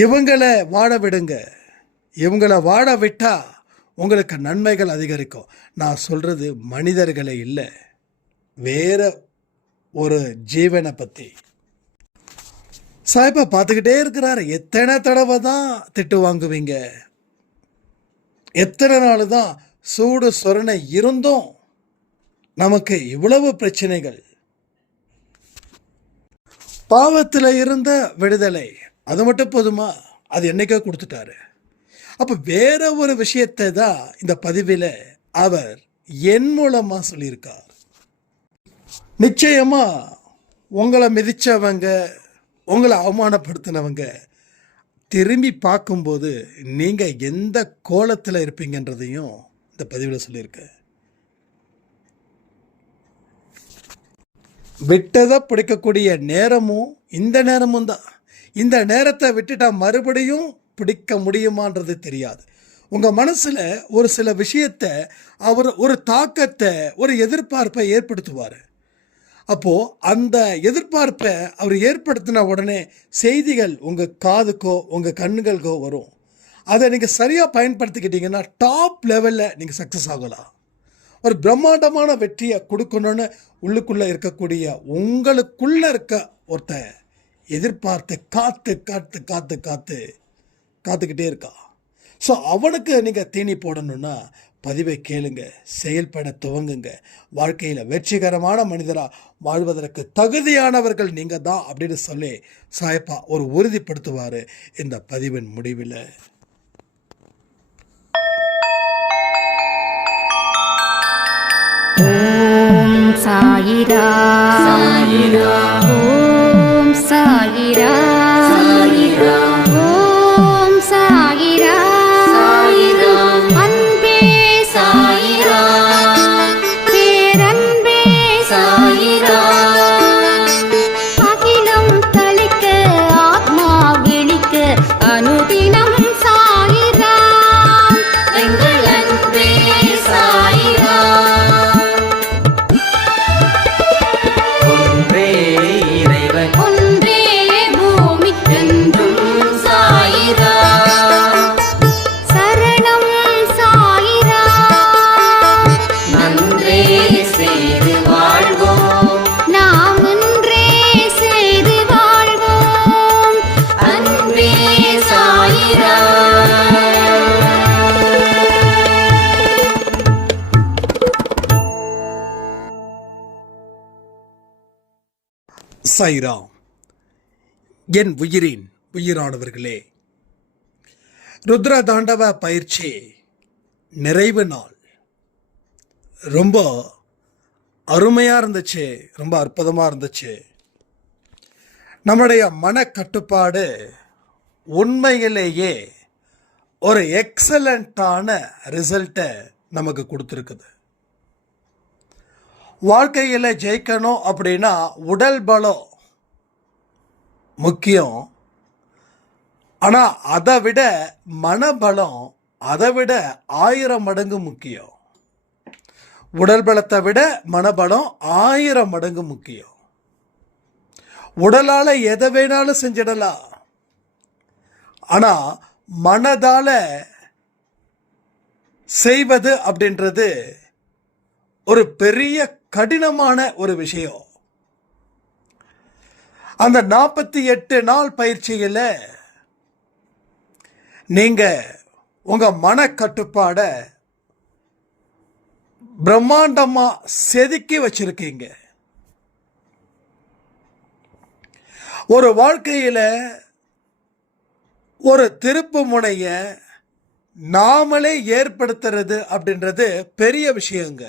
இவங்களை வாழ விடுங்க. இவங்களை வாழ விட்டா உங்களுக்கு நன்மைகள் அதிகரிக்கும். நான் சொல்றது மனிதர்களை இல்லை, வேற ஒரு ஜீவனை பற்றி. சாய்பா பார்த்துக்கிட்டே இருக்கிறாரு. எத்தனை தடவை தான் திட்டு வாங்குவீங்க? எத்தனை நாள் தான் சூடு சொரணை இருந்தும் நமக்கு இவ்வளவு பிரச்சனைகள்? பாவத்தில் இருந்த விடுதலை அது மட்டும் போதுமா? அது என்னைக்கோ கொடுத்துட்டாரு. அப்போ வேற ஒரு விஷயத்தை தான் இந்த பதிவில் அவர் என் மூலமாக சொல்லியிருக்கார். நிச்சயமா உங்களை மிதிச்சவங்க, உங்களை அவமானப்படுத்தினவங்க திரும்பி பார்க்கும்போது நீங்கள் எந்த கோலத்தில் இருப்பீங்கன்றதையும் இந்த பதிவில் சொல்லியிருக்கேன். விட்டதை பிடிக்கக்கூடிய நேரமும் இந்த நேரமும் தான். இந்த நேரத்தை விட்டுட்டா மறுபடியும் பிடிக்க முடியுமான்றது தெரியாது. உங்கள் மனசில் ஒரு சில விஷயத்தை அவர் ஒரு தாக்கத்தை, ஒரு எதிர்பார்ப்பை ஏற்படுத்துவார். அப்போது அந்த எதிர்பார்ப்பை அவர் ஏற்படுத்தின உடனே செய்திகள் உங்கள் காதுக்கோ உங்கள் கண்ணுகளுக்கோ வரும். அதை நீங்கள் சரியாக பயன்படுத்திக்கிட்டீங்கன்னா டாப் லெவலில் நீங்கள் சக்ஸஸ் ஆகலாம். ஒரு பிரம்மாண்டமான வெற்றியை கொடுக்கணும்னு உள்ளுக்குள்ளே இருக்கக்கூடிய உங்களுக்குள்ளே இருக்க ஒருத்தன் எதிர்பார்த்து காத்து காத்து காத்து காத்து காத்துக்கிட்டே இருக்கா. ஸோ அவனுக்கு நீங்கள் தீனி போடணுன்னா பதிவை கேளுங்க, செயல்பட துவங்குங்க. வாழ்க்கையில் வெற்றிகரமான மனிதராக வாழ்வதற்கு தகுதியானவர்கள் நீங்கள் தான் அப்படின்னு சொல்லி சாயப்பா ஒரு உறுதிப்படுத்துவார் இந்த பதிவின் முடிவில். ஓம் சாயிரா சாயிரா, ஓம் சாயிரா சாயிரா, ஓம் சாயிரா சாயிரா, அன்பே சாயிரா, பேரன்பே சாயிரா, அகிலம் தளிக்க ஆத்மா விழிக்க அனுதினம் சாயிரா, எங்கள் அன்பே சாயிரா. சாய்ராம். என் உயிரின் உயிரானவர்களே, ருத்ர தாண்டவ பயிற்சி நிறைவு நாள் ரொம்ப அருமையாக இருந்துச்சு, ரொம்ப அற்புதமாக இருந்துச்சு. நம்முடைய மனக்கட்டுப்பாடு உண்மையிலேயே ஒரு எக்ஸலண்ட்டான ரிசல்ட்டை நமக்கு கொடுத்துருக்குது. வாழ்க்கையில் ஜெயிக்கணும் அப்படின்னா உடல் பலம் முக்கியம். ஆனால் அதை விட மனபலம் அதை விட 1000 மடங்கு முக்கியம். உடல் பலத்தை விட மனபலம் 1000 மடங்கு முக்கியம். உடலால் எதை வேணாலும் செஞ்சிடலாம், ஆனால் மனதால் செய்வது அப்படின்றது ஒரு பெரிய கடினமான ஒரு விஷயம். அந்த 48 நாள் பயிற்சியில் நீங்கள் உங்கள் மனக்கட்டுப்பாடை பிரம்மாண்டமாக செதுக்கி வச்சிருக்கீங்க. ஒரு வாழ்க்கையில் ஒரு திருப்பு முனையை நாமளே ஏற்படுத்துறது அப்படின்றது பெரிய விஷயங்க.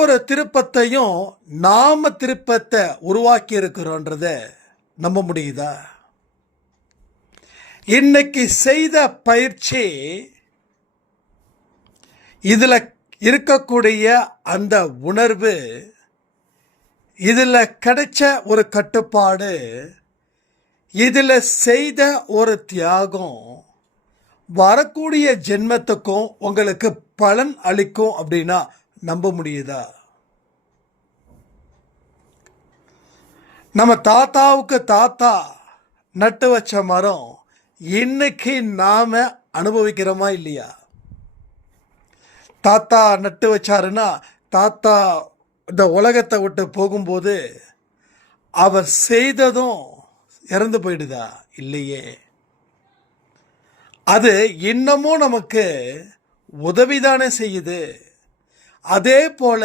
ஒரு திருப்பத்தையும் நாம திருப்பத்தை உருவாக்கி இருக்கிறோன்றத நம்ப முடியுதா? இன்னைக்கு செய்த பயிற்சி, இதில் இருக்கக்கூடிய அந்த உணர்வு, இதில் கிடைச்ச ஒரு கட்டுப்பாடு, இதில் செய்த ஒரு தியாகம் வரக்கூடிய ஜென்மத்துக்கும் உங்களுக்கு பலன் அளிக்கும் அப்படின்னா நம்ப முடியுதா? நம்ம தாத்தாவுக்கு தாத்தா நட்டு வச்ச மரம் இன்னைக்கு நாம அனுபவிக்கிறோமா இல்லையா? தாத்தா நட்டு வச்சாருன்னா தாத்தா இந்த உலகத்தை விட்டு போகும்போது அவர் செய்ததும் இறந்து போயிடுதா? இல்லையே. அது இன்னமும் நமக்கு உதவிதானே செய்யுது. அதே போல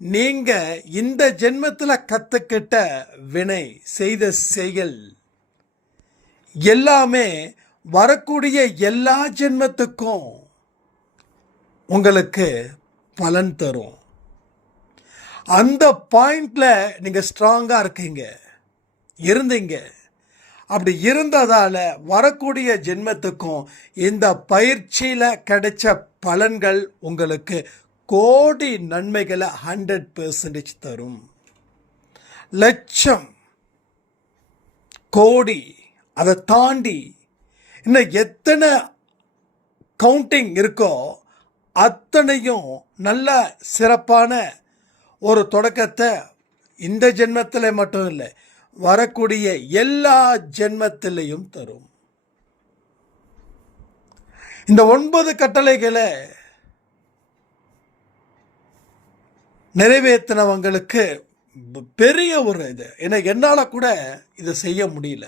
நீங்க இந்த ஜென்மத்தில் கத்துக்கிட்ட வினை செய்த செயல் எல்லாமே வரக்கூடிய எல்லா ஜென்மத்துக்கும் உங்களுக்கு பலன் தரும். அந்த பாயிண்ட்ல நீங்க ஸ்ட்ராங்கா இருந்தீங்க. அப்படி இருந்ததால வரக்கூடிய ஜென்மத்துக்கும் இந்த பயிற்சியில கிடைச்ச பலன்கள் உங்களுக்கு கோடி நன்மைகளை 100% தரும். லட்சம், கோடி, அதை தாண்டி இன்னும் எத்தனை கவுண்டிங் இருக்கோ அத்தனையும் நல்ல சிறப்பான ஒரு தொடக்கத்தை இந்த ஜென்மத்தில் மட்டும் இல்லை, வரக்கூடிய எல்லா ஜென்மத்திலையும் தரும். இந்த 9 கட்டளைகளை நிறைவேற்றினவங்களுக்கு பெரிய ஒரு இது. ஏன்னா என்னால் கூட இதை செய்ய முடியல.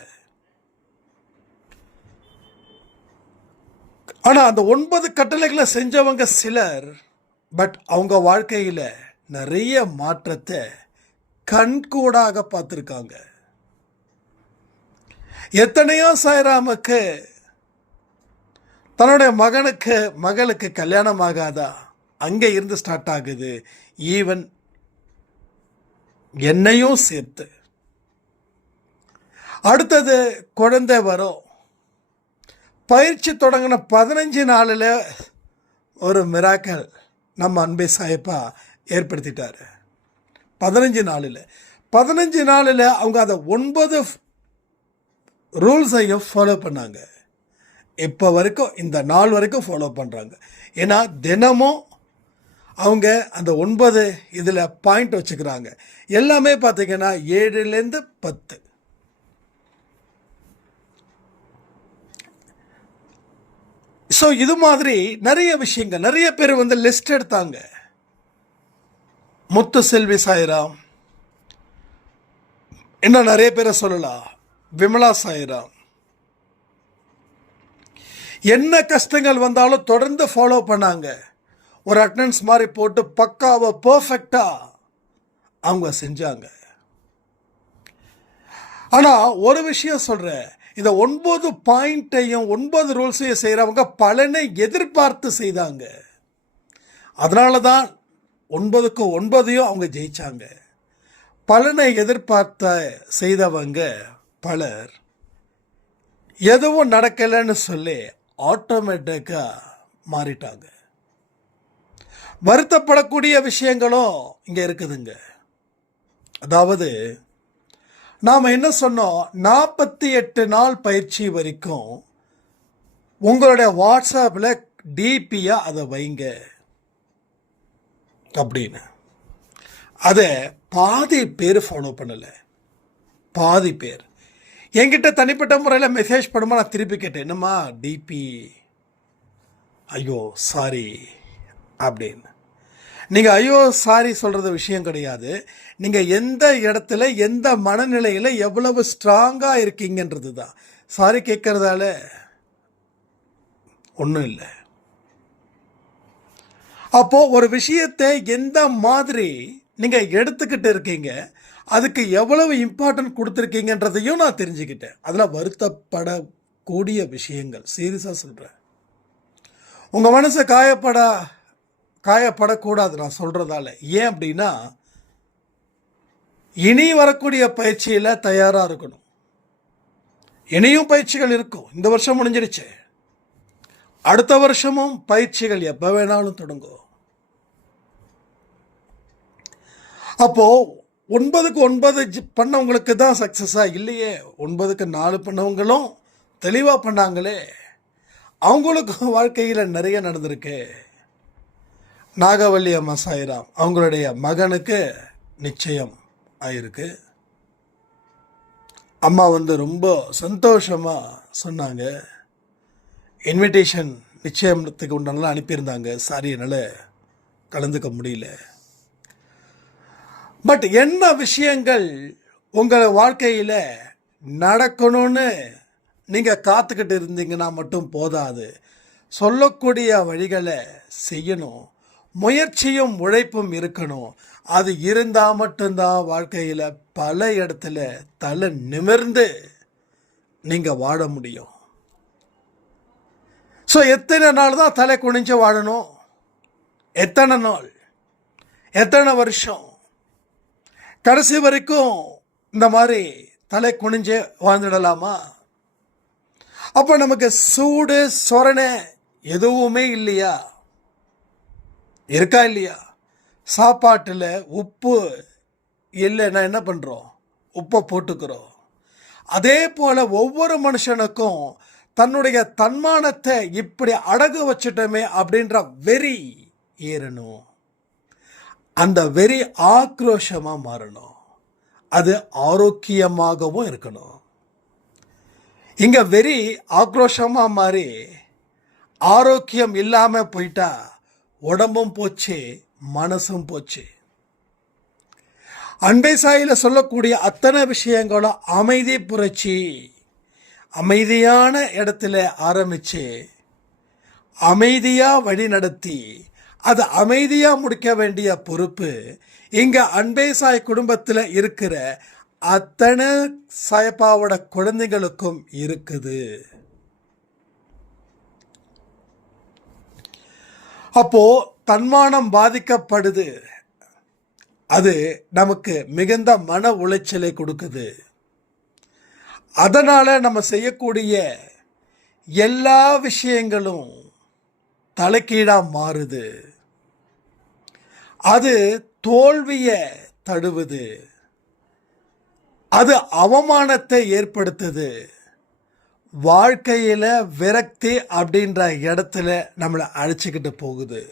ஆனால் அந்த 9 கட்டளைகளை செஞ்சவங்க சிலர், பட் அவங்க வாழ்க்கையில் நிறைய மாற்றத்தை கண்கூடாக பார்த்துருக்காங்க. எத்தனையோ சாய்ராமுக்கு தன்னுடைய மகளுக்கு கல்யாணம் ஆகாதா, அங்கே இருந்து ஸ்டார்ட் ஆகுது. ஈவன் என்னையும் சேர்த்து அடுத்தது குழந்தை வரும். பயிற்சி தொடங்கின 15 நாளில் ஒரு மிராக்கல் நம்ம அன்பே சாயப்பா ஏற்படுத்திட்டார். 15 நாளில் அவங்க அதை 9 ரூல்ஸையும் ஃபாலோ பண்ணாங்க. இப்போ வரைக்கும் இந்த நாள் வரைக்கும் ஃபாலோ பண்ணுறாங்க. ஏன்னா தினமும் அவங்க அந்த 9 இதில் பாயிண்ட் வச்சுக்கிறாங்க. எல்லாமே பார்த்தீங்கன்னா 7லேருந்து 10. ஸோ இது மாதிரி நிறைய விஷயங்கள், நிறைய பேர் லிஸ்ட் எடுத்தாங்க. முத்து செல்வி சாய்ராம், இன்னும் நிறைய பேரை சொல்லலாம், விமலா சாய்ராம். என்ன கஷ்டங்கள் வந்தாலும் தொடர்ந்து ஃபாலோ பண்ணாங்க. ஒரு அட்டெண்டன்ஸ் மாதிரி போட்டு பக்காவை பர்ஃபெக்டாக அவங்க செஞ்சாங்க. ஆனால் ஒரு விஷயம் சொல்கிறேன், இந்த 9 பாயிண்ட்டையும் 9 ரூல்ஸையும் செய்கிறவங்க பலனை எதிர்பார்த்து செய்தாங்க. அதனால தான் 9க்கு 9ஐயும் அவங்க ஜெயிச்சாங்க. பலனை எதிர்பார்த்த செய்தவங்க பலர் எதுவும் நடக்கலைன்னு சொல்லி ஆட்டோமேட்டிக்காக மாறிட்டாங்க. வருத்தப்படக்கூடிய விஷயங்களும் இங்கே இருக்குதுங்க. அதாவது நாம் என்ன சொன்னோம், 48 நாள் பயிற்சி வரைக்கும் உங்களுடைய வாட்ஸ்அப்பில் டிபியாக அதை வைங்க அப்படின்னு. அதை பாதி பேர் ஃபாலோ பண்ணலை. பாதி பேர் என்கிட்ட தனிப்பட்ட முறையில் மெசேஜ் பண்ணுமா, நான் திருப்பி கேட்டேன், என்னம்மா டிபி, ஐயோ சாரி அப்படின்னு. நீங்கள் ஐயோ சாரி சொல்கிறது விஷயம் கிடையாது. நீங்கள் எந்த இடத்துல எந்த மனநிலையில் எவ்வளவு ஸ்ட்ராங்காக இருக்கீங்கன்றது தான். சாரி கேட்குறதால ஒன்றும் இல்லை. அப்போது ஒரு விஷயத்தை எந்த மாதிரி நீங்கள் எடுத்துக்கிட்டு இருக்கீங்க, அதுக்கு எவ்வளவு இம்பார்ட்டன்ட் கொடுத்துருக்கீங்கன்றதையும் நான் தெரிஞ்சுக்கிட்டேன். அதில் வருத்தப்படக்கூடிய விஷயங்கள், சீரியஸாக சொல்கிறேன். உங்கள் மனசை காயப்படக்கூடாது நான் சொல்கிறதால. ஏன் அப்படின்னா, இனி வரக்கூடிய பயிற்சியில் தயாராக இருக்கணும். இனியும் பயிற்சிகள் இருக்கும். இந்த வருஷம் முடிஞ்சிருச்சு, அடுத்த வருஷமும் பயிற்சிகள் எப்போ வேணாலும் தொடங்கும். அப்போது 9க்கு 9 பண்ணவங்களுக்கு தான் சக்ஸஸாக இல்லையே, 9க்கு 4 பண்ணவங்களும் தெளிவாக பண்ணாங்களே, அவங்களுக்கும் வாழ்க்கையில் நிறைய நடந்திருக்கு. நாகவல்லி அம்மா சாய்ராம் அவங்களுடைய மகனுக்கு நிச்சயம் ஆயிருக்கு. அம்மா ரொம்ப சந்தோஷமாக சொன்னாங்க. இன்விடேஷன் நிச்சயத்துக்கு உண்டானலாம் அனுப்பியிருந்தாங்க. சாரி, என்னால் கலந்துக்க முடியல. பட் என்ன விஷயங்கள் உங்கள் வாழ்க்கையில் நடக்கணும்னு நீங்கள் காத்துக்கிட்டு இருந்தீங்கன்னா மட்டும் போதாது. சொல்லக்கூடிய வழிகளை செய்யணும். முயற்சியும் உழைப்பும் இருக்கணும். அது இருந்தால் மட்டும்தான் வாழ்க்கையில் பல இடத்துல தலை நிமிர்ந்து நீங்கள் வாழ முடியும். ஸோ எத்தனை நாள் தான் தலை குனிஞ்சு வாழணும்? எத்தனை நாள், எத்தனை வருஷம்? கடைசி வரைக்கும் இந்த மாதிரி தலை குனிஞ்சே வாழ்ந்துடலாமா? அப்போ நமக்கு சூடு சொரணை எதுவுமே இல்லையா? இருக்கா இல்லையா? சாப்பாட்டில் உப்பு இல்லைன்னா என்ன பண்ணுறோம்? உப்பை போட்டுக்கிறோம். அதே போல் ஒவ்வொரு மனுஷனுக்கும் தன்னுடைய தன்மானத்தை இப்படி அடகு வச்சுட்டோமே அப்படின்ற வெறி ஏறணும். அந்த வெறி ஆக்ரோஷமாக மாறணும். அது ஆரோக்கியமாகவும் இருக்கணும். இங்கே வெறி ஆக்ரோஷமாக மாறி ஆரோக்கியம் இல்லாமல் போயிட்டா உடம்பும் போச்சு, மனசும் போச்சு. அன்பை சாயில சொல்லக்கூடிய அத்தனை விஷயங்களும் அமைதி புரட்சி. அமைதியான இடத்துல ஆரம்பித்து அமைதியாக வழி நடத்தி அது அமைதியாக முடிக்க வேண்டிய பொறுப்பு இங்கே அன்பே சாய் குடும்பத்தில் இருக்கிற அத்தனை சாயப்பாவோட குழந்தைகளுக்கும் இருக்குது. அப்போ தன்மானம் பாதிக்கப்படுது. அது நமக்கு மிகுந்த மன உளைச்சலை கொடுக்குது. அதனால் நம்ம செய்யக்கூடிய எல்லா விஷயங்களும் தலைகீழாக மாறுது. அது தோல்வியை தழுவுது. அது அவமானத்தை ஏற்படுத்துது. வாழ்க்கையில் விரக்தி அப்படின்ற இடத்துல நம்மளை அழைச்சிக்கிட்டு போகுது.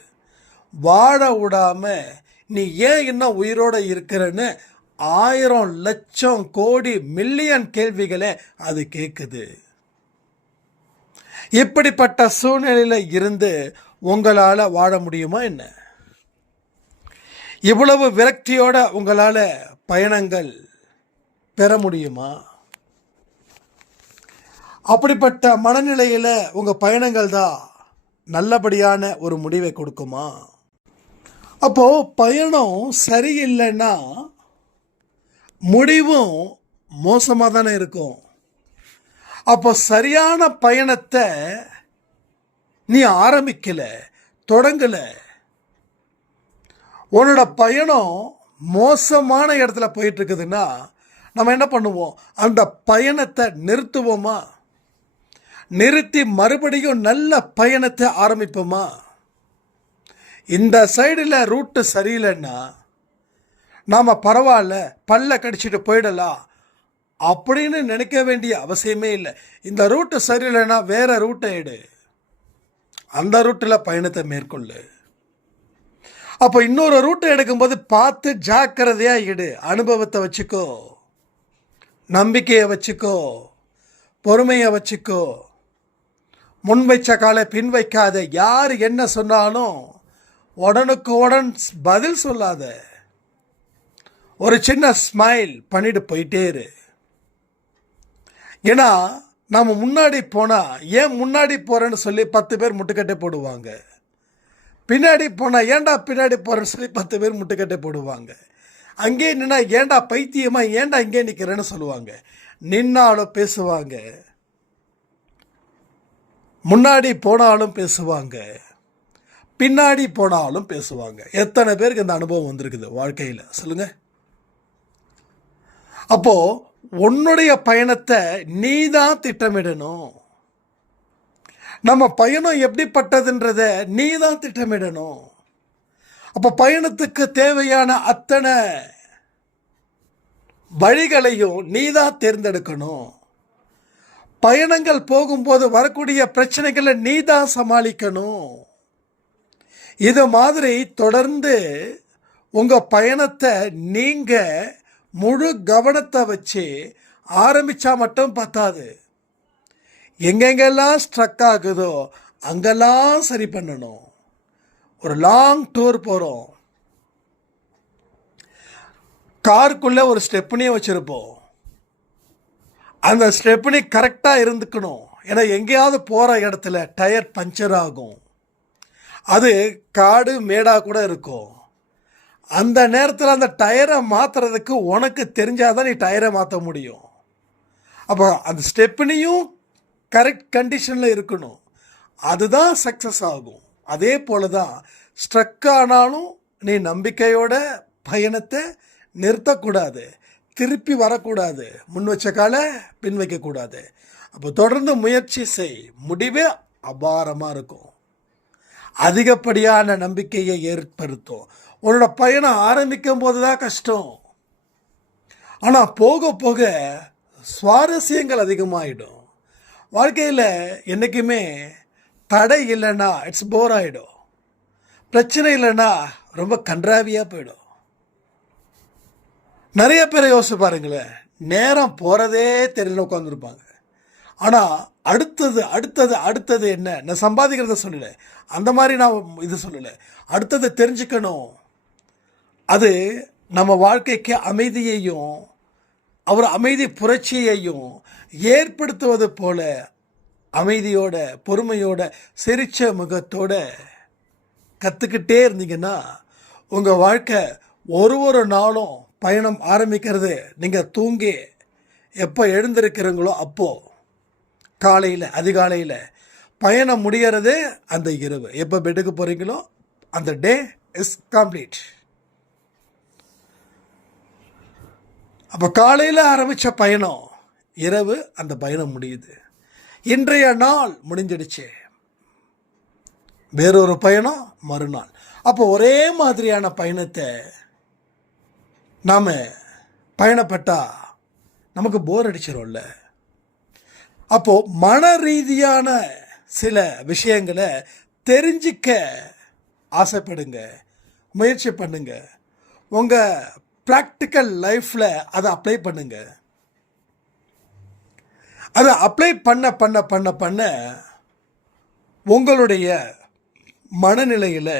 வாழ விடாமல் நீ ஏன் இன்னும் உயிரோடு இருக்கிறன்னு 1000 லட்சம் கோடி மில்லியன் கேள்விகளை அது கேட்குது. இப்படிப்பட்ட சூழ்நிலையில் இருந்து உங்களால் வாழ முடியுமா என்ன? இவ்வளவு விரக்தியோட உங்களால் பயணங்கள் பெற முடியுமா? அப்படிப்பட்ட மனநிலையில் உங்கள் பயணங்கள் தான் நல்லபடியான ஒரு முடிவை கொடுக்குமா? அப்போது பயணம் சரியில்லைன்னா முடிவும் மோசமாக தானே இருக்கும். அப்போ சரியான பயணத்தை நீ ஆரம்பிக்கலை, தொடங்கலை. உன்னோட பயணம் மோசமான இடத்துல போயிட்டுருக்குதுன்னா நம்ம என்ன பண்ணுவோம்? அந்த பயணத்தை நிறுத்துவோமா? நிறுத்தி மறுபடியும் நல்ல பயணத்தை ஆரம்பிப்போமா? இந்த சைடில் ரூட்டு சரியில்லைன்னா நாம் பரவாயில்ல, பல்ல கடிச்சிட்டு போயிடலாம் அப்படின்னு நினைக்க வேண்டிய அவசியமே இல்லை. இந்த ரூட்டு சரியில்லைன்னா வேறு ரூட்டை எடு, அந்த ரூட்டில் பயணத்தை மேற்கொள்ளு. அப்போ இன்னொரு ரூட்டை எடுக்கும்போது பார்த்து ஜாக்கிரதையாக எடு. அனுபவத்தை வச்சுக்கோ, நம்பிக்கையை வச்சுக்கோ, பொறுமையை வச்சுக்கோ. முன் வைச்ச காலை பின் வைக்காத. யார் என்ன சொன்னாலும் உடனுக்கு உடன் பதில் சொல்லாத. ஒரு சின்ன ஸ்மைல் பண்ணிட்டு போயிட்டே இரு. ஏன்னா நம்ம முன்னாடி போனால் ஏன் முன்னாடி போகிறேன்னு சொல்லி 10 பேர் முட்டுக்கட்டை போடுவாங்க. பின்னாடி போனால் ஏன்டா பின்னாடி போகிறேன்னு சொல்லி 10 பேர் முட்டுக்கட்டை போடுவாங்க. அங்கேயே நின்னா ஏன்டா பைத்தியமா, ஏன்டா இங்கே நிற்கிறேன்னு சொல்லுவாங்க. நின்னாலும் பேசுவாங்க, முன்னாடி போனாலும் பேசுவாங்க, பின்னாடி போனாலும் பேசுவாங்க. எத்தனை பேருக்கு இந்த அனுபவம் வந்திருக்குது வாழ்க்கையில் சொல்லுங்க. அப்போது உன்னுடைய பயணத்தை நீ தான் திட்டமிடணும். நம்ம பயணம் எப்படிப்பட்டதுன்றத நீ தான் திட்டமிடணும். அப்போ பயணத்துக்கு தேவையான அத்தனை வழிகளையும் நீ தான் தேர்ந்தெடுக்கணும். பயணங்கள் போகும்போது வரக்கூடிய பிரச்சனைகளை நீ தான் சமாளிக்கணும். இது மாதிரி தொடர்ந்து உங்கள் பயணத்தை நீங்கள் முழு கவனத்தை வச்சு ஆரம்பித்தா மட்டும் பத்தாது, எங்கெங்கெல்லாம் ஸ்ட்ரக் ஆகுதோ அங்கெல்லாம் சரி பண்ணணும். ஒரு லாங் டூர் போகிறோம், காருக்குள்ளே ஒரு ஸ்டெப்னியை வச்சுருப்போம். அந்த ஸ்டெப்னி கரெக்டாக இருந்துக்கணும். ஏன்னா எங்கேயாவது போகிற இடத்துல டயர் பஞ்சர் ஆகும். அது காடு மேடாக கூட இருக்கும். அந்த நேரத்தில் அந்த டயரை மாற்றுறதுக்கு உனக்கு தெரிஞ்சாதான் நீ டயரை மாற்ற முடியும். அப்போ அந்த ஸ்டெப்னியும் கரெக்ட் கண்டிஷனில் இருக்கணும். அதுதான் சக்ஸஸ் ஆகும். அதே போல தான் ஸ்ட்ரக் ஆனாலும் நீ நம்பிக்கையோட பயணத்தை நிறுத்தக்கூடாது, திருப்பி வரக்கூடாது, முன் வச்ச காலை பின் வைக்கக்கூடாது. அப்போ தொடர்ந்து முயற்சி செய், முடிவே அபாரமாக இருக்கும். அதிகப்படியான நம்பிக்கையை ஏற்படுத்தும். உன்னோட பயணம் ஆரம்பிக்கும் போது தான் கஷ்டம், ஆனால் போக போக சுவாரஸ்யங்கள் அதிகமாகிடும். வாழ்க்கையில் என்றைக்குமே தடை இல்லைன்னா இட்ஸ் போர் ஆகிடும், பிரச்சனை இல்லைன்னா ரொம்ப கன்றாவியாக போயிடும். நிறைய பேரை யோசிச்சு பாருங்களேன், நேரம் போகிறதே தெரியல உட்காந்துருப்பாங்க. ஆனால் அடுத்தது அடுத்தது அடுத்தது என்ன, நான் சம்பாதிக்கிறத சொல்லலை, அந்த மாதிரி நான் இது சொல்லலை, அடுத்தது தெரிஞ்சுக்கணும். அது நம்ம வாழ்க்கைக்கு அமைதியையும் அவர் அமைதி புரட்சியையும் ஏற்படுத்துவது போல அமைதியோட பொறுமையோட சிரிச்ச முகத்தோட கற்றுக்கிட்டே இருந்தீங்கன்னா உங்கள் வாழ்க்கை ஒரு நாளும் பயணம் ஆரம்பிக்கிறது நீங்கள் தூங்கி எப்போ எழுந்திருக்கிறீங்களோ அப்போது காலையில் அதிகாலையில் பயணம் முடிகிறது. அந்த இரவு எப்போ பெட்டுக்கு போகிறீங்களோ அந்த டே இஸ் கம்ப்ளீட். அப்போ காலையில் ஆரம்பித்த பயணம் இரவு அந்த பயணம் முடியுது. இன்றைய நாள் முடிஞ்சிடுச்சு, வேறொரு பயணம் மறுநாள். அப்போ ஒரே மாதிரியான பயணத்தை நாம் பயணப்பட்டால் நமக்கு போர் அடிச்சிடும்ல. அப்போது மன ரீதியான சில விஷயங்களை தெரிஞ்சிக்க ஆசைப்படுங்க, முயற்சி பண்ணுங்க. உங்கள் ப்ராக்டிக்கல் லைஃப்பில் அதை அப்ளை பண்ணுங்க. அதை அப்ளை பண்ண பண்ண பண்ண பண்ண உங்களுடைய மனநிலையில்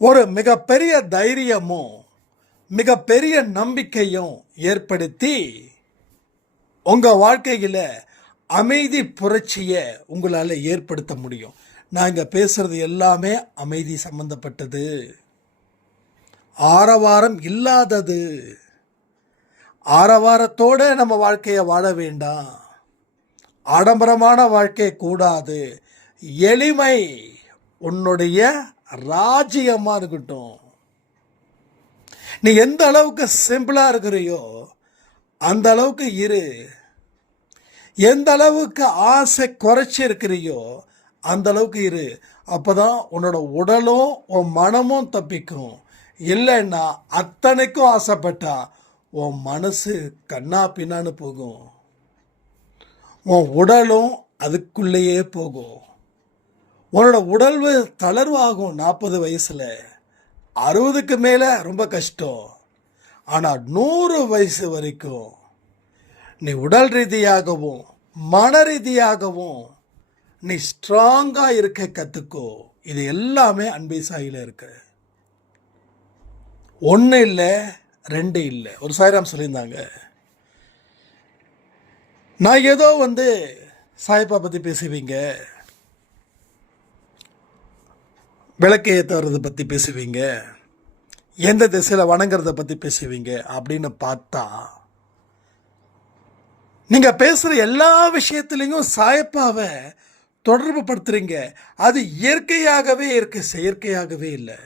ஒரு மிகப்பெரிய தைரியமும் மிகப்பெரிய நம்பிக்கையும் ஏற்படுத்தி உங்கள் வாழ்க்கையில் அமைதி புரட்சியை உங்களால் ஏற்படுத்த முடியும். நான் இங்கே பேசுகிறது எல்லாமே அமைதி சம்பந்தப்பட்டது, ஆரவாரம் இல்லாதது. ஆரவாரத்தோடு நம்ம வாழ்க்கையை வாழ வேண்டாம், ஆடம்பரமான வாழ்க்கை கூடாது. எளிமை உன்னுடைய ராஜ்யமாக இருக்கட்டும். நீ எந்த அளவுக்கு சிம்பிளாக இருக்கிறியோ அந்த அளவுக்கு இரு. எந்த அளவுக்கு ஆசை குறைச்சி இருக்கிறியோ அந்த அளவுக்கு இரு. அப்போ தான் உன்னோட உடலும் உன் மனமும் தப்பிக்கும். இல்லைன்னா அத்தனைக்கும் ஆசைப்பட்டா உன் மனசு கண்ணா பின்னான்னு போகும், உன் உடலும் அதுக்குள்ளேயே போகும். உன்னோட உடல்வு தளர்வாகும். 40 வயசில் 60க்கு மேலே ரொம்ப கஷ்டம். ஆனால் 100 வயசு வரைக்கும் நீ உடல் ரீதியாகவும் மன ரீதியாகவும் நீ ஸ்ட்ராங்காக இருக்க கற்றுக்கோ. இது எல்லாமே அன்பே சாயில இருக்கு. 1 இல்லை 2 இல்லை. ஒரு சாய்ராம் சொல்லியிருந்தாங்க, நான் ஏதோ சாய்ப்பா பற்றி பேசுவீங்க, விளக்கு ஏற்றுறதை பற்றி பேசுவீங்க, எந்த திசையில் வணங்குறத பற்றி பேசுவீங்க அப்படின்னு பார்த்தா நீங்கள் பேசுகிற எல்லா விஷயத்துலேயும் சாயப்பாவை தொடர்பு படுத்துறீங்க. அது இயற்கையாகவே இருக்கு, செயற்கையாகவே இல்லை.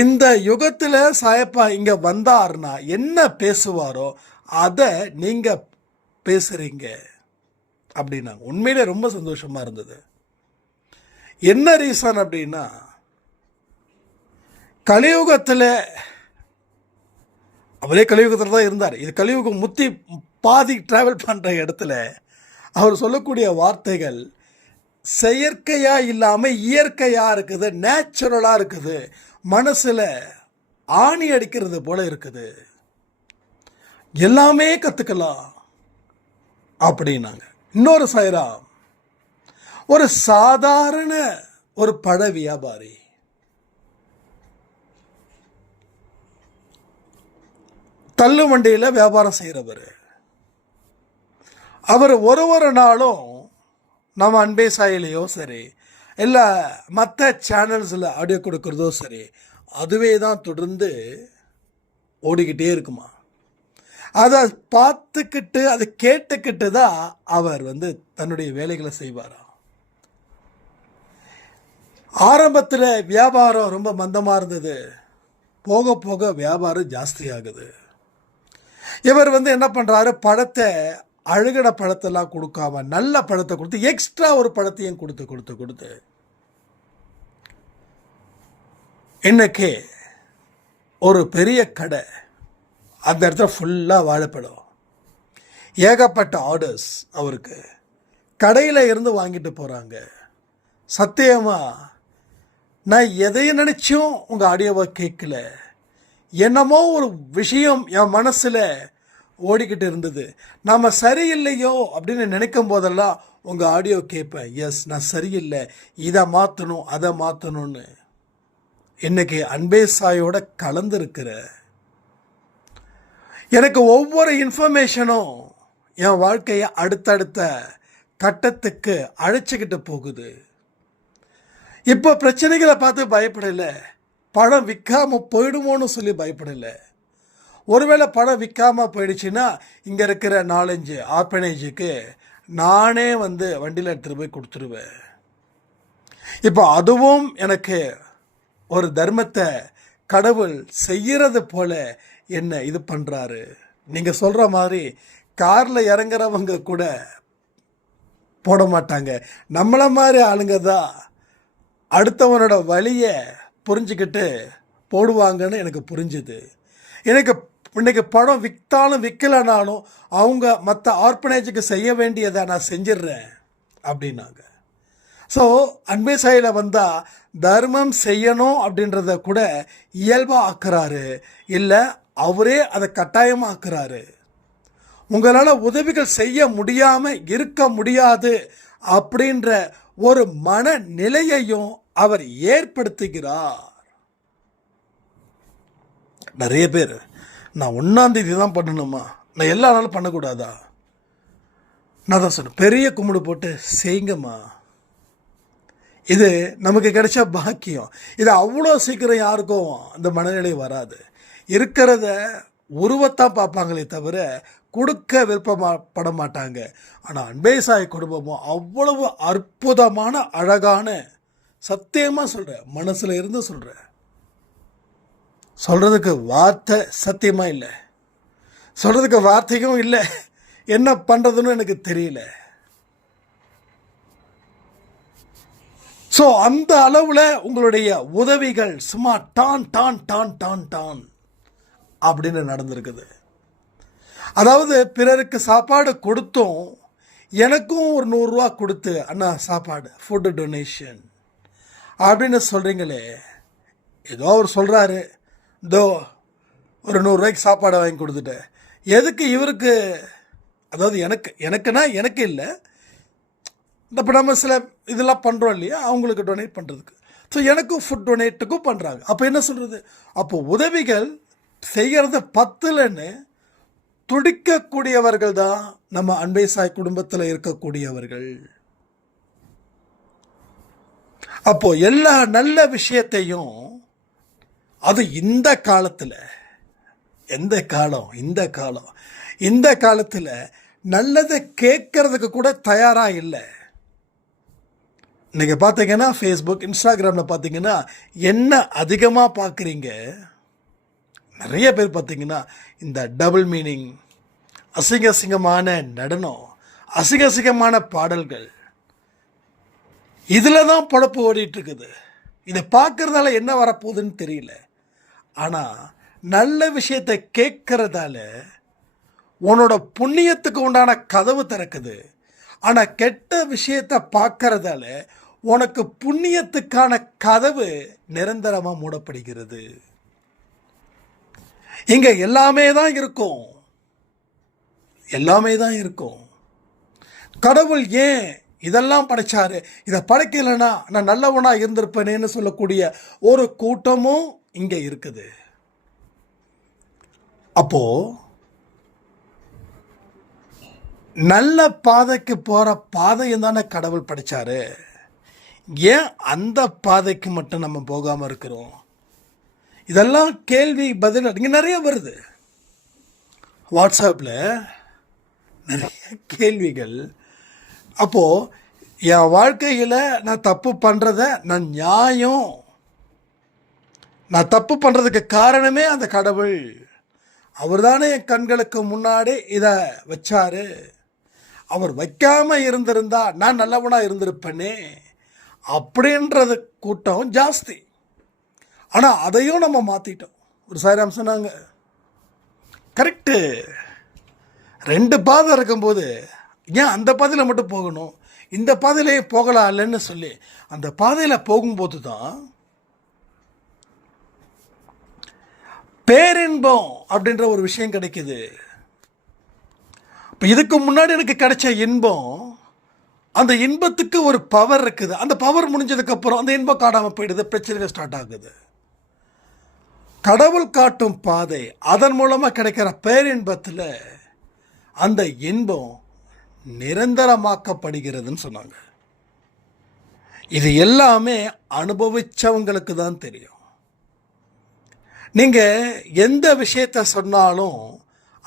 இந்த யுகத்தில் சாயப்பா இங்கே வந்தார்னா என்ன பேசுவாரோ அதை நீங்கள் பேசுகிறீங்க அப்படின்னா உண்மையிலே ரொம்ப சந்தோஷமாக இருந்தது. என்ன ரீசன் அப்படின்னா, கலியுகத்தில் அவரே கலியுகத்தில் தான் இருந்தார். இது கலியுகம் முத்தி பாதி ட்ராவல் பண்ணுற இடத்துல அவர் சொல்லக்கூடிய வார்த்தைகள் செயற்கையாக இல்லாமல் இயற்கையாக இருக்குது, நேச்சுரலாக இருக்குது, மனசில் ஆணி அடிக்கிறது போல இருக்குது. எல்லாமே கற்றுக்கலாம் அப்படின்னாங்க. இன்னொரு சாய்ராம் ஒரு சாதாரண ஒரு பழ வியாபாரி, தள்ளு வண்டியில் வியாபாரம் செய்கிறவர். அவர் ஒரு நாளும் நம்ம அன்பே சாயிலையோ சரி, இல்லை மற்ற சேனல்ஸில் ஆடியோ கொடுக்குறதோ சரி, அதுவே தான் தொடர்ந்து ஓடிக்கிட்டே இருக்குமா. அதை பார்த்துக்கிட்டு அதை கேட்டுக்கிட்டு தான் அவர் தன்னுடைய வேலைகளை செய்வாராம். ஆரம்பத்தில் வியாபாரம் ரொம்ப மந்தமாக இருந்தது, போக போக வியாபாரம் ஜாஸ்தி ஆகுது. இவர் என்ன பண்ணுறாரு, பழத்தை அழுகின பழத்தெல்லாம் கொடுக்காம நல்ல பழத்தை கொடுத்து எக்ஸ்ட்ரா ஒரு பழத்தையும் கொடுத்து கொடுத்து கொடுத்து இன்னைக்கு ஒரு பெரிய கடை, அந்த இடத்துல ஃபுல்லாக வாழைப்பழம், ஏகப்பட்ட ஆர்டர்ஸ் அவருக்கு. கடையில் இருந்து வாங்கிட்டு போகிறாங்க. சத்தியமாக நான் எதையும் நினச்சும் உங்கள் ஆடியோவை கேட்கல, என்னமோ ஒரு விஷயம் என் மனசில் ஓடிக்கிட்டு இருந்தது. நாம் சரியில்லையோ அப்படின்னு நினைக்கும் போதெல்லாம் உங்கள் ஆடியோ கேட்பேன். எஸ், நான் சரியில்லை, இதை மாற்றணும் அதை மாற்றணும்னு. இன்னைக்கு அன்பே சாயோட கலந்துருக்கிற எனக்கு ஒவ்வொரு இன்ஃபர்மேஷனும் என் வாழ்க்கையை அடுத்தடுத்த கட்டத்துக்கு அழைச்சிக்கிட்டு போகுது. இப்போ பிரச்சனைகளை பார்த்து பயப்படலை, பழம் விற்காமல் போயிடுமோன்னு சொல்லி பயப்படலை. ஒருவேளை பழம் விற்காமல் போயிடுச்சுன்னா இங்கே இருக்கிற 4-5 ஆர்பனேஜுக்கு நானே வண்டியில் எடுத்துகிட்டு போய் கொடுத்துருவேன். இப்போ அதுவும் எனக்கு ஒரு தர்மத்தை கடவுள் செய்கிறது போல என்ன இது பண்ணுறாரு. நீங்கள் சொல்கிற மாதிரி காரில் இறங்குறவங்க கூட போட மாட்டாங்க, நம்மளை மாதிரி ஆளுங்க தான் அடுத்தவனோட வழியை புரிஞ்சுக்கிட்டு போடுவாங்கன்னு எனக்கு புரிஞ்சுது. எனக்கு இன்றைக்கி படம் விற்றாலும் விற்கலைனாலும் அவங்க மற்ற ஆர்பனேஜுக்கு செய்ய வேண்டியதை நான் செஞ்சிடுறேன் அப்படின்னாங்க. ஸோ அன்பே சாயில் வந்தால் தர்மம் செய்யணும் அப்படின்றத கூட இயல்பாக ஆக்குறாரு, இல்லை அவரே அதை கட்டாயமாக ஆக்குறாரு. உங்களால் உதவிகள் செய்ய முடியாமல் இருக்க முடியாது அப்படின்ற ஒரு மனநிலையையும் அவர் ஏற்படுத்துகிறார். நிறைய பேர் நான் 1ஆம் தேதி தான் பண்ணணுமா, நான் எல்லா நாளும் பண்ணக்கூடாதா, நான் தான் சொன்னேன் பெரிய கும்பிடு போட்டு செய்யுங்கம்மா. இது நமக்கு கிடைச்ச பாக்கியம். இது அவ்வளோ சீக்கிரம் யாருக்கும் அந்த மனநிலை வராது. இருக்கிறத உருவத்தான் பார்ப்பாங்களே தவிர கொடுக்க விருப்பப்பட மாட்டாங்க. ஆனால் அன்பே சாய் குடும்பமும் அவ்வளவு அற்புதமான அழகான, சத்தியமாக சொல்கிறேன், மனசில் இருந்து சொல்கிறேன், சொல்கிறதுக்கு வார்த்தை சத்தியமாக இல்லை, சொல்கிறதுக்கு வார்த்தையும் இல்லை, என்ன பண்ணுறதுன்னு எனக்கு தெரியல. ஸோ அந்த அளவில் உங்களுடைய உதவிகள் சும்மா டான் டான் டான் டான் டான் அப்படின்னு நடந்திருக்குது. அதாவது பிறருக்கு சாப்பாடு கொடுத்தும் எனக்கும் ஒரு 100 ரூபா கொடுத்து, அண்ணா சாப்பாடு ஃபுட்டு டொனேஷன் அப்படின்னு சொல்கிறீங்களே. ஏதோ அவர் சொல்கிறாரு, இதோ ஒரு 100 ரூபாய்க்கு சாப்பாடை வாங்கி கொடுத்துட்டேன், எதுக்கு இவருக்கு, அதாவது எனக்குன்னா எனக்கு இல்லை, இப்போ நம்ம சில இதெல்லாம் பண்ணுறோம் இல்லையா, அவங்களுக்கு டொனேட் பண்ணுறதுக்கு. ஸோ எனக்கும் ஃபுட் டொனேட்டுக்கும் பண்ணுறாங்க. அப்போ என்ன சொல்கிறது, அப்போ உதவிகள் செய்கிறது பத்தலைன்னு துடிக்கக்கூடியவர்கள் தான் நம்ம அன்பே சாய் குடும்பத்தில் இருக்கக்கூடியவர்கள். அப்போ எல்லா நல்ல விஷயத்தையும், அது இந்த காலத்தில், இந்த காலத்தில் நல்லதை கேட்கறதுக்கு கூட தயாராக இல்லை. நீங்கள் பார்த்தீங்கன்னா ஃபேஸ்புக், இன்ஸ்டாகிராமில் பார்த்தீங்கன்னா என்ன அதிகமாக பார்க்குறீங்க, நிறைய பேர் பார்த்தீங்கன்னா இந்த டபுள் மீனிங், அசிங்கமான நடனம், அசிங்கமான பாடல்கள், இதில் தான் பொழப்பு ஓடிட்டுருக்குது. இதை பார்க்குறதால என்ன வரப்போகுதுன்னு தெரியல. ஆனால் நல்ல விஷயத்தை கேட்கறதால உன்னோட புண்ணியத்துக்கு உண்டான கதவு திறக்குது. ஆனால் கெட்ட விஷயத்தை பார்க்கறதால உனக்கு புண்ணியத்துக்கான கதவு நிரந்தரமாக மூடப்படுகிறது. இங்கே எல்லாமே தான் இருக்கும். எல்லாமே தான் இருக்கும். கடவுள் ஏன் இதெல்லாம் படைச்சாரு, இதை படைக்கலைன்னா நான் நல்லவனா இருந்திருப்பேனேன்னு சொல்லக்கூடிய ஒரு கூட்டமும் இங்கே இருக்குது. அப்போ நல்ல பாதைக்கு போகிற பாதையும் தானே கடவுள் படைச்சாரு. ஏன் அந்த பாதைக்கு மட்டும் நம்ம போகாமல் இருக்கிறோம்? இதெல்லாம் கேள்வி பதில் இங்கே நிறைய வருது. வாட்ஸ்அப்பில் நிறைய கேள்விகள். அப்போது என் வாழ்க்கையில் நான் தப்பு பண்ணுறத நான் தப்பு பண்ணுறதுக்கு காரணமே அந்த கடவுள். அவர் தானே என் கண்களுக்கு முன்னாடி இதை வச்சாரு. அவர் வைக்காமல் இருந்திருந்தா நான் நல்லவனாக இருந்திருப்பேனே அப்படின்றது கூட்டம் ஜாஸ்தி. ஆனால் அதையும் நம்ம மாற்றிட்டோம். ஒரு சாய்ராம் சொன்னாங்க, கரெக்டு, 2 பாதை இருக்கும்போது ஏன் அந்த பாதையில் மட்டும் போகணும், இந்த பாதையிலேயே போகலாம் இல்லைன்னு சொல்லி அந்த பாதையில் போகும்போது தான் பேரின்பம் அப்படின்ற ஒரு விஷயம் கிடைக்குது. இப்போ இதுக்கு முன்னாடி எனக்கு கிடைச்ச இன்பம், அந்த இன்பத்துக்கு ஒரு பவர் இருக்குது. அந்த பவர் முடிஞ்சதுக்கப்புறம் அந்த இன்பம் காணாமல் போயிடுது, பிரச்சனைகள் ஸ்டார்ட் ஆகுது. கடவுள் காட்டும் பாதை, அதன் மூலமாக கிடைக்கிற பேரின்பத்தில் அந்த இன்பம் நிரந்தரமாக்கப்படுகிறதுன்னு சொன்னாங்க. இது எல்லாமே அனுபவிச்சவங்களுக்கு தான் தெரியும். நீங்கள் எந்த விஷயத்தை சொன்னாலும்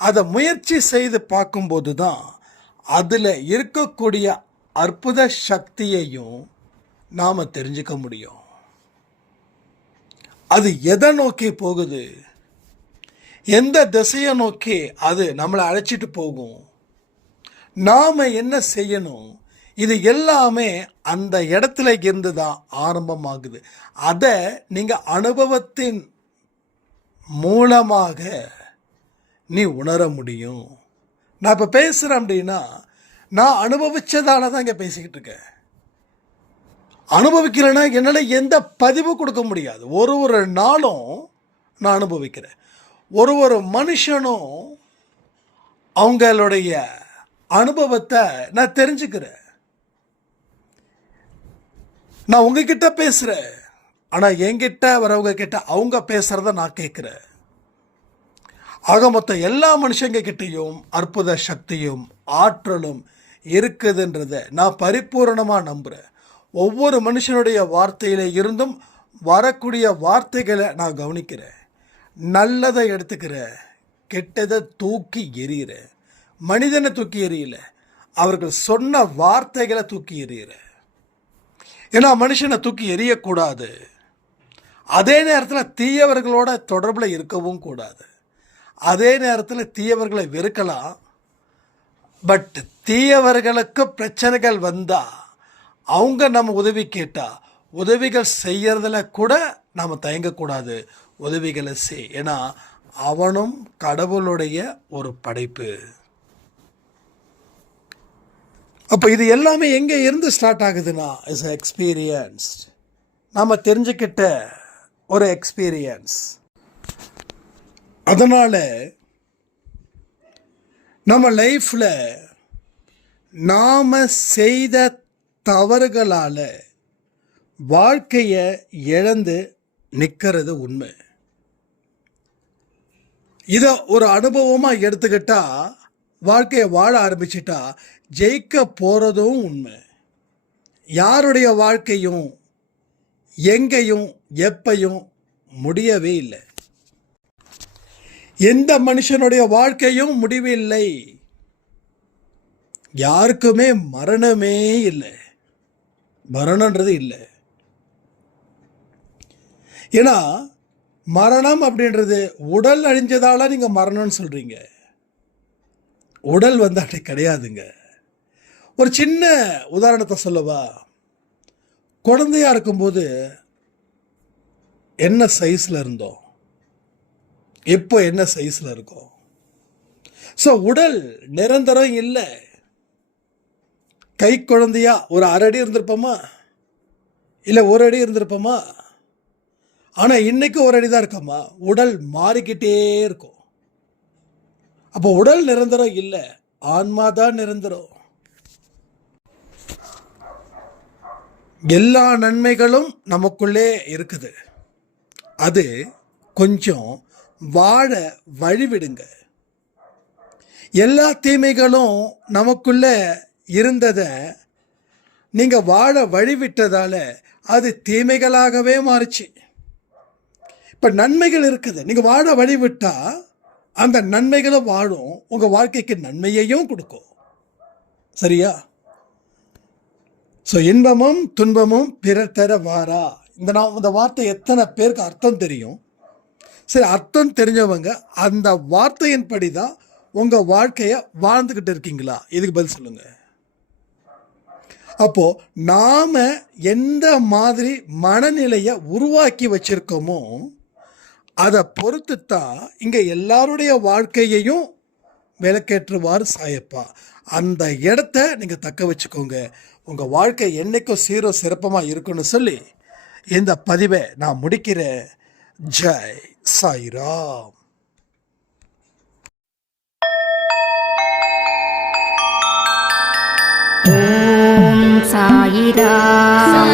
அதை முயற்சி செய்து பார்க்கும்போது தான் அதில் இருக்கக்கூடிய அற்புத சக்தியையும் நாம் தெரிஞ்சுக்க முடியும். அது எதை நோக்கி போகுது, எந்த திசையை நோக்கி அது நம்மளை அழைச்சிட்டு போகும், நாம் என்ன செய்யணும், இது எல்லாமே அந்த இடத்துல இருந்து தான் ஆரம்பமாகுது. அதை நீங்கள் அனுபவத்தின் மூலமாக நீ உணர முடியும். நான் இப்போ பேசுகிறேன் அப்படின்னா நான் அனுபவித்ததால தான் இங்கே பேசிக்கிட்டு இருக்கேன். அனுபவிக்கலைன்னா என்னால் எந்த பதிவு கொடுக்க முடியாது. ஒரு நாளும் நான் அனுபவிக்கிறேன். ஒரு மனுஷனும் அவங்களுடைய அனுபவத்தை நான் தெரிஞ்சுக்கிறேன். நான் உங்ககிட்ட பேசுகிறேன், ஆனால் என்கிட்ட வரவங்க கிட்ட அவங்க பேசுகிறத நான் கேட்குறேன். ஆக மொத்தம் எல்லா மனுஷங்க கிட்டையும் அற்புத சக்தியும் ஆற்றலும் இருக்குதுன்றதை நான் பரிபூர்ணமாக நம்புகிறேன். ஒவ்வொரு மனுஷனுடைய வார்த்தையில இருந்தும் வரக்கூடிய வார்த்தைகளை நான் கவனிக்கிறேன். நல்லதை எடுத்துக்கிறேன், கெட்டதை தூக்கி எறிகிறேன். மனிதனை தூக்கி எறியல, அவர்கள் சொன்ன வார்த்தைகளை தூக்கி எறிகிறேன். ஏன்னா மனுஷனை தூக்கி எறியக்கூடாது. அதே நேரத்தில் தீயவர்களோட தொடர்பில் இருக்கவும் கூடாது. அதே நேரத்தில் தீயவர்களை வெறுக்கலாம். பட் தீயவர்களுக்கு பிரச்சனைகள் வந்தால் அவங்க நம்ம உதவி கேட்டால் உதவிகள் செய்யறதுல கூட நாம் தயங்கக்கூடாது. உதவிகளை செய். ஏன்னா அவனும் கடவுளுடைய ஒரு படைப்பு. அப்போ இது எல்லாமே எங்கே இருந்து ஸ்டார்ட் ஆகுதுன்னா இஸ் எக்ஸ்பீரியன்ஸ். நாம் தெரிஞ்சுக்கிட்ட ஒரு எக்ஸ்பீரியன்ஸ். அதனால் நம்ம லைஃப்பில் நாம் செய்த தவறுகளால் வாழ்க்கையை இழந்து நிற்கிறது உண்மை. இதை ஒரு அனுபவமாக எடுத்துக்கிட்டா வாழ்க்கையை வாழ ஆரம்பிச்சிட்டா ஜெயிக்க போகிறதும் உண்மை. யாருடைய வாழ்க்கையும் எங்கேயும் எப்பையும் முடியவே இல்லை. எந்த மனுஷனுடைய வாழ்க்கையும் முடிவில்லை. யாருக்குமே மரணமே இல்லை. மரணன்றது இல்லை. ஏன்னா மரணம் அப்படின்றது உடல் அழிஞ்சதால நீங்கள் மரணம்னு சொல்கிறீங்க. உடல் வந்து அப்படி கிடையாதுங்க. ஒரு சின்ன உதாரணத்தை சொல்லவா? குழந்தையா இருக்கும்போது என்ன சைஸில் இருந்தோம், இப்போ என்ன சைஸில் இருக்கும். ஸோ உடல் நிரந்தரம் இல்லை. கை குழந்தையா ஒரு 1/2 அடி இருந்திருப்போமா, இல்லை 1 அடி இருந்திருப்போமா? ஆனால் இன்னைக்கு 1 அடி தான் இருக்கோமா? உடல் மாறிக்கிட்டே இருக்கும். அப்போ உடல் நிரந்தரம் இல்லை. ஆன்மா தான் நிரந்தரம். எல்லா நன்மைகளும் நமக்குள்ளே இருக்குது. அது கொஞ்சம் வாழ வழிவிடுங்க. எல்லா தீமைகளும் நமக்குள்ள இருந்ததை நீங்கள் வாழ வழிவிட்டதால அது தீமைகளாகவே மாறுச்சு. இப்போ நன்மைகள் இருக்குது, நீங்கள் வாழ வழிவிட்டா அந்த நன்மைகளும் வாழும், உங்கள் வாழ்க்கைக்கு நன்மையையும் கொடுக்கும். சரியா? ஸோ இன்பமும் துன்பமும் பிறர் தர வாரா, இந்த வார்த்தை எத்தனை பேருக்கு அர்த்தம் தெரியும்? சரி, அர்த்தம் தெரிஞ்சவங்க அந்த வார்த்தையின்படி தான் உங்கள் வாழ்க்கையை வாழ்ந்துக்கிட்டு இருக்கீங்களா? இதுக்கு பதில் சொல்லுங்கள். அப்போது நாம் எந்த மாதிரி மனநிலையை உருவாக்கி வச்சுருக்கோமோ அதை பொறுத்து தான் இங்கே எல்லாருடைய வாழ்க்கையையும் விளக்கேற்றுவார் சாயப்பா. அந்த இடத்த நீங்கள் தக்க வச்சுக்கோங்க. உங்கள் வாழ்க்கை என்றைக்கும் சீரோ சிறப்பமாக இருக்குன்னு சொல்லி இந்த பதிவை நான் முடிக்கிறேன். ஜெய் சாய்ராம். ஓம் சாயிராம்.